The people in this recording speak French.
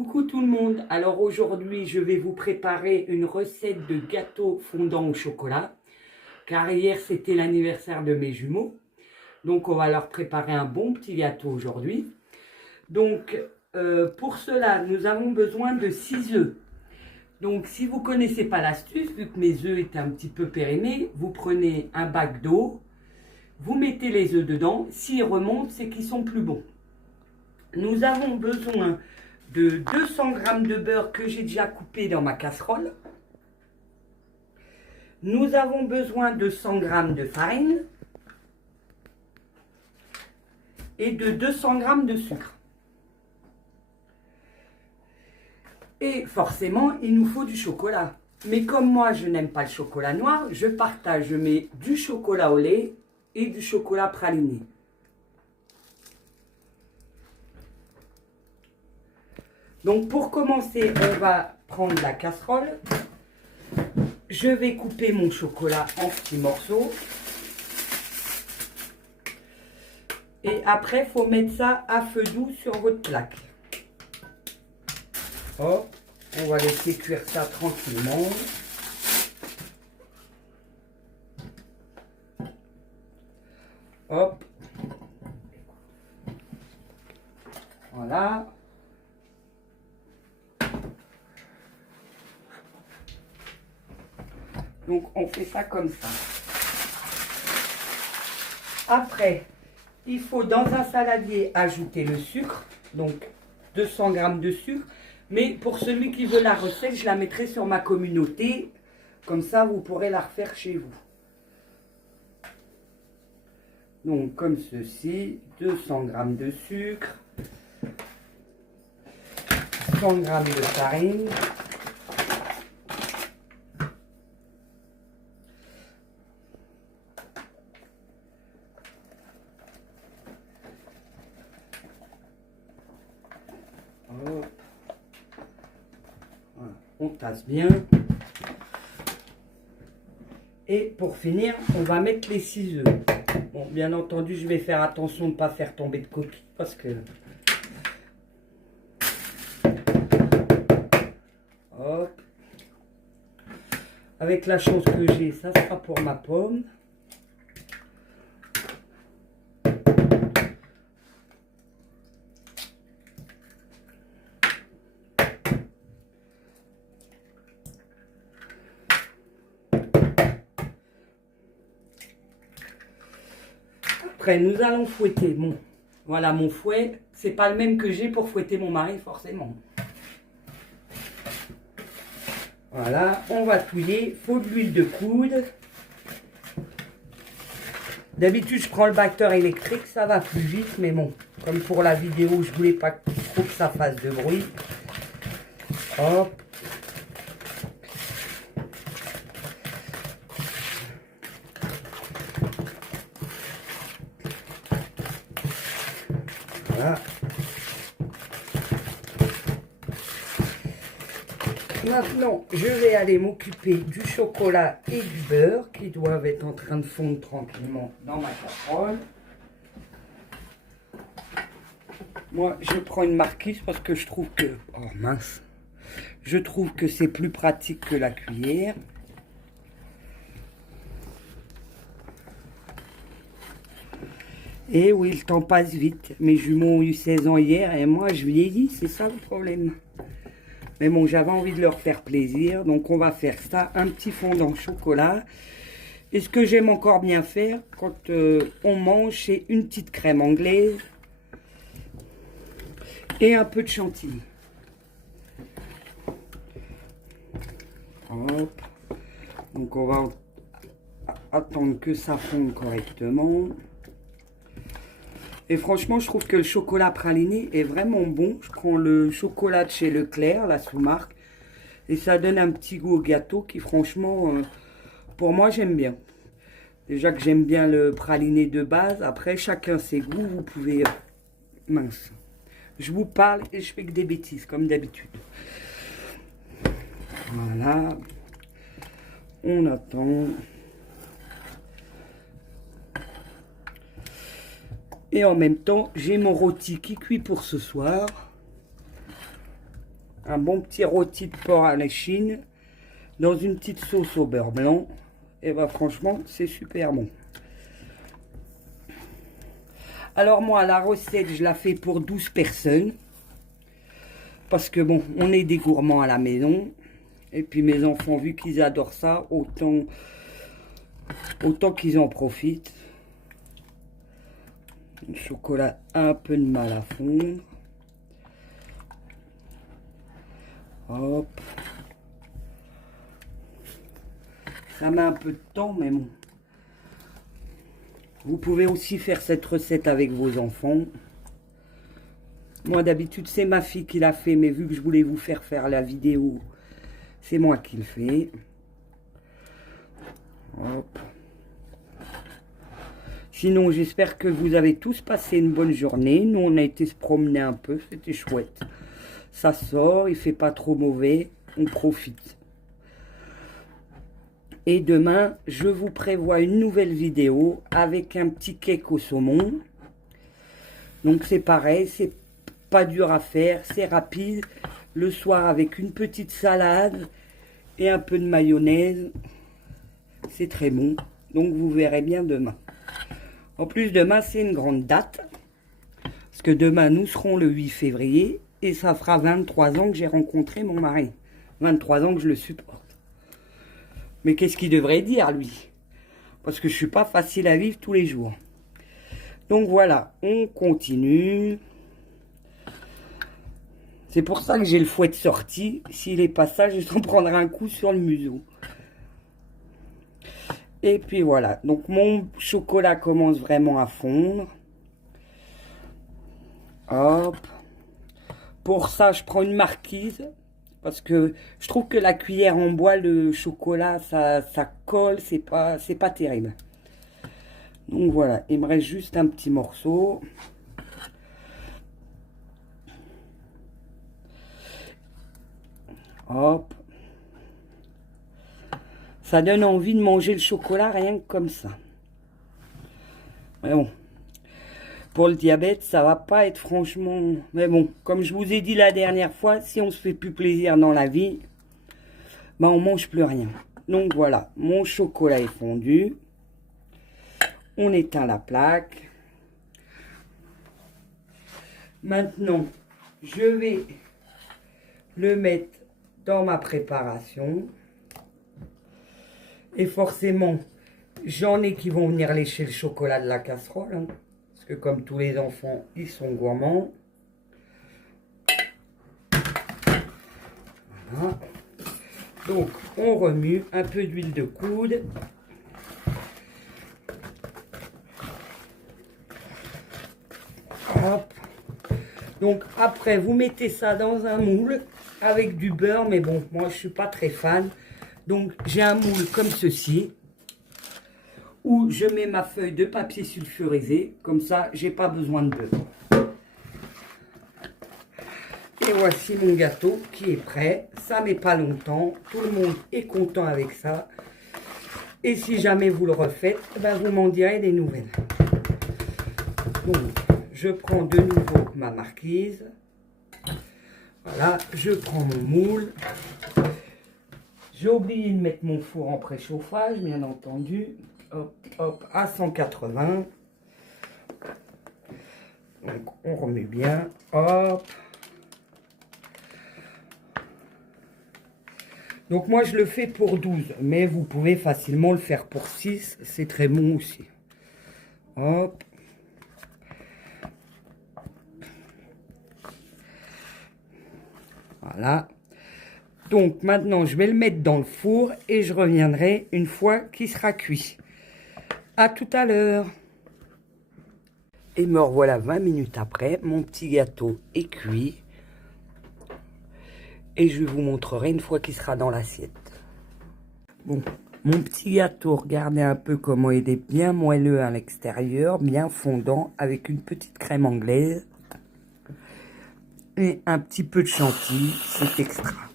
Coucou tout le monde, alors aujourd'hui je vais vous préparer une recette de gâteau fondant au chocolat, car hier c'était l'anniversaire de mes jumeaux, donc on va leur préparer un bon petit gâteau aujourd'hui. Donc pour cela nous avons besoin de 6 œufs. Donc si vous ne connaissez pas l'astuce, vu que mes œufs étaient un petit peu périmés, vous prenez un bac d'eau, vous mettez les œufs dedans, s'ils remontent c'est qu'ils sont plus bons. Nous avons besoin de 200 g de beurre que j'ai déjà coupé dans ma casserole. Nous avons besoin de 100 g de farine et de 200 g de sucre. Et forcément, il nous faut du chocolat. Mais comme moi, je n'aime pas le chocolat noir, je partage, je mets du chocolat au lait et du chocolat praliné. Donc pour commencer, on va prendre la casserole. Je vais couper mon chocolat en petits morceaux. Et après, il faut mettre ça à feu doux sur votre plaque. Hop, on va laisser cuire ça tranquillement. Hop. Voilà. Donc on fait ça comme ça. Après, il faut dans un saladier ajouter le sucre, donc 200 g de sucre. Mais pour celui qui veut la recette, je la mettrai sur ma communauté. Comme ça, vous pourrez la refaire chez vous. Donc comme ceci, 200 g de sucre, 100 g de farine. Hop. Voilà. On tasse bien. Et pour finir, on va mettre les 6 œufs. Bon, bien entendu, je vais faire attention de ne pas faire tomber de coquilles parce que... Hop. Avec la chance que j'ai, ça sera pour ma pomme. Après, nous allons fouetter. Bon, voilà mon fouet. C'est pas le même que j'ai pour fouetter mon mari, forcément. Voilà, on va touiller. Faut de l'huile de coude. D'habitude, je prends le batteur électrique, ça va plus vite. Mais bon, comme pour la vidéo, je voulais pas trop que ça fasse de bruit. Hop. Voilà. Maintenant, je vais aller m'occuper du chocolat et du beurre qui doivent être en train de fondre tranquillement dans ma casserole. Moi, je prends une marquise parce que je trouve que... Oh mince. Je trouve que c'est plus pratique que la cuillère. Et oui, le temps passe vite. Mes jumeaux ont eu 16 ans hier et moi, je vieillis. C'est ça le problème. Mais bon, j'avais envie de leur faire plaisir. Donc, on va faire ça. Un petit fondant au chocolat. Et ce que j'aime encore bien faire quand on mange, c'est une petite crème anglaise. Et un peu de chantilly. Hop. Donc, on va attendre que ça fonde correctement. Et franchement, je trouve que le chocolat praliné est vraiment bon. Je prends le chocolat de chez Leclerc, la sous-marque. Et ça donne un petit goût au gâteau qui, franchement, pour moi, j'aime bien. Déjà que j'aime bien le praliné de base. Après, chacun ses goûts. Vous pouvez... mince. Je vous parle et je fais que des bêtises, comme d'habitude. Voilà. On attend... Et en même temps, j'ai mon rôti qui cuit pour ce soir. un bon petit rôti de porc à l'échine dans une petite sauce au beurre blanc. Et bah franchement, c'est super bon. Alors moi, la recette, je la fais pour 12 personnes. Parce que bon, on est des gourmands à la maison. Et puis mes enfants, vu qu'ils adorent ça, autant qu'ils en profitent. Le chocolat a un peu de mal à fondre. Hop. Ça met un peu de temps, mais bon. Vous pouvez aussi faire cette recette avec vos enfants. Moi, d'habitude, c'est ma fille qui l'a fait, mais vu que je voulais vous faire la vidéo, c'est moi qui le fais. Hop. Sinon, j'espère que vous avez tous passé une bonne journée. Nous, on a été se promener un peu, c'était chouette. Ça sort, il fait pas trop mauvais, on profite. Et demain, je vous prévois une nouvelle vidéo avec un petit cake au saumon. Donc c'est pareil, c'est pas dur à faire, c'est rapide. Le soir avec une petite salade et un peu de mayonnaise. C'est très bon. Donc vous verrez bien demain. En plus, demain, c'est une grande date. Parce que demain, nous serons le 8 février. Et ça fera 23 ans que j'ai rencontré mon mari. 23 ans que je le supporte. Mais qu'est-ce qu'il devrait dire, lui? Parce que je suis pas facile à vivre tous les jours. Donc voilà, on continue. C'est pour ça que j'ai le fouet de sortie. S'il est pas ça, je vais en prendre un coup sur le museau. Et puis voilà, donc mon chocolat commence vraiment à fondre. Hop. Pour ça, je prends une marquise. Parce que je trouve que la cuillère en bois, le chocolat, ça colle, c'est pas terrible. Donc voilà, il me reste juste un petit morceau. Hop. Ça donne envie de manger le chocolat rien que comme ça. Mais bon, pour le diabète, ça va pas être franchement... Mais bon, comme je vous ai dit la dernière fois, si on se fait plus plaisir dans la vie, ben on mange plus rien. Donc voilà, mon chocolat est fondu. On éteint la plaque. Maintenant, je vais le mettre dans ma préparation. Et forcément, j'en ai qui vont venir lécher le chocolat de la casserole. Hein, parce que comme tous les enfants, ils sont gourmands. Voilà. Donc, on remue un peu d'huile de coude. Hop. Donc, après, vous mettez ça dans un moule avec du beurre. Mais bon, moi, je ne suis pas très fan. Donc, j'ai un moule comme ceci. Où je mets ma feuille de papier sulfurisé. Comme ça, j'ai pas besoin de beurre. Et voici mon gâteau qui est prêt. Ça met pas longtemps. Tout le monde est content avec ça. Et si jamais vous le refaites, ben vous m'en direz des nouvelles. Donc, je prends de nouveau ma marquise. Voilà, je prends mon moule. J'ai oublié de mettre mon four en préchauffage, bien entendu. Hop, hop, à 180. Donc, on remet bien. Hop. Donc, moi, je le fais pour 12. Mais vous pouvez facilement le faire pour 6. C'est très bon aussi. Hop. Voilà. Donc, maintenant, je vais le mettre dans le four et je reviendrai une fois qu'il sera cuit. À tout à l'heure. Et me revoilà 20 minutes après. Mon petit gâteau est cuit. Et je vous montrerai une fois qu'il sera dans l'assiette. Bon, mon petit gâteau, regardez un peu comment il est bien moelleux à l'extérieur, bien fondant, avec une petite crème anglaise. Et un petit peu de chantilly, c'est extra.